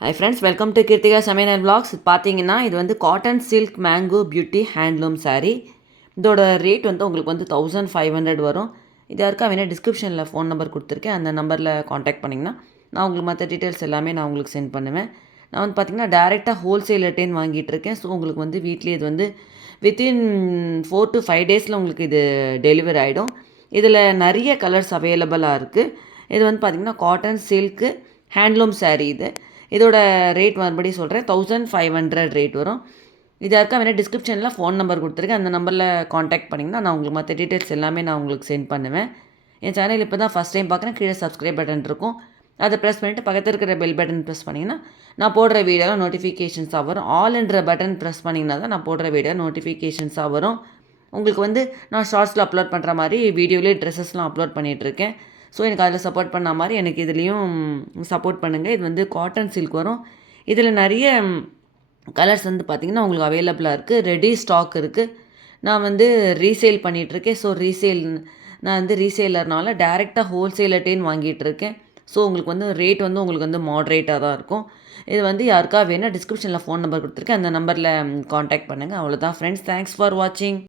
Hi friends, welcome to Kiruthika சமையல் and vlogs. பார்த்தீங்கன்னா இது வந்து cotton silk mango beauty handloom saree. இதோட ரேட் வந்து உங்களுக்கு வந்து 1500 வரும். இது யாருக்கா வேணால் டிஸ்கிரிப்ஷனில் ஃபோன் நம்பர் கொடுத்துருக்கேன். அந்த நம்பரில் காண்டாக்ட் பண்ணிங்கன்னா நான் உங்களுக்கு மற்ற டீட்டெயில்ஸ் எல்லாமே நான் உங்களுக்கு சென்ட் பண்ணுவேன். நான் வந்து பார்த்தீங்கன்னா டேரெக்டாக ஹோல்சேலர்ட்டேன்னு வாங்கிட்டு இருக்கேன். ஸோ உங்களுக்கு வந்து வீட்லேயே இது வந்து வித்தின் 4 to 5 டேஸில் உங்களுக்கு இது டெலிவரி ஆகிடும். இதில் நிறைய கலர்ஸ் அவைலபிளாக இருக்குது. இது வந்து பார்த்திங்கன்னா காட்டன் சில்க்கு ஹேண்ட்லூம் saree இது. இதோட ரேட் மறுபடியும் சொல்கிறேன், 1500 ரேட் வரும். இது யாருக்கா வேணால் டிஸ்கிரிப்ஷனில் ஃபோன் நம்பர் கொடுத்துருக்கேன். அந்த நம்பரில் காண்டாக்ட் பண்ணிங்கன்னா நான் உங்களுக்கு மற்ற டீட்டெயில்ஸ் எல்லாமே நான் உங்களுக்கு சென்ட் பண்ணுவேன். என் சேனல் இப்போ தான் ஃபஸ்ட் டைம் பார்க்குறேன். கீழே சப்ஸ்கிரைப் பட்டன் இருக்கும், அதை ப்ரெஸ் பண்ணிவிட்டு பக்கத்தில் இருக்கிற பெல் பட்டன் ப்ரெஸ் பண்ணிங்கன்னா நான் போடுற வீடியோவில் நோட்டிஃபிகேஷன்ஸாக வரும். ஆல்ன்ற பட்டன் ப்ரெஸ் பண்ணிங்கன்னா தான் நான் போடுற வீடியோ நோட்டிஃபிகேஷன்ஸாக வரும். உங்களுக்கு வந்து நான் ஷார்ட்ஸில் அப்லோட் பண்ணுற மாதிரி வீடியோலேயே ட்ரெஸ்ஸஸ்லாம் அப்லோட் பண்ணிகிட்ருக்கேன். ஸோ எனக்கு அதில் சப்போர்ட் பண்ண மாதிரி எனக்கு இதுலேயும் சப்போர்ட் பண்ணுங்கள். இது வந்து காட்டன் சில்க் வரும். இதில் நிறைய கலர்ஸ் வந்து பார்த்திங்கன்னா உங்களுக்கு அவைலபிளாக இருக்குது. ரெடி ஸ்டாக் இருக்குது. நான் வந்து ரீசேல் பண்ணிகிட்ருக்கேன். ஸோ நான் வந்து ரீசேலர்னால டேரெக்டாக ஹோல்சேலர்ட்டேன்னு வாங்கிட்டுருக்கேன். ஸோ உங்களுக்கு வந்து ரேட் வந்து உங்களுக்கு வந்து மாட்ரேட்டாக தான் இருக்கும். இது வந்து யாருக்கா வேணால் டிஸ்கிரிப்ஷனில் ஃபோன் நம்பர் கொடுத்துருக்கேன். அந்த நம்பரில் காண்டாக்ட் பண்ணுங்கள். அவ்வளோதான் ஃப்ரெண்ட்ஸ். தேங்க்ஸ் ஃபார் வாட்சிங்.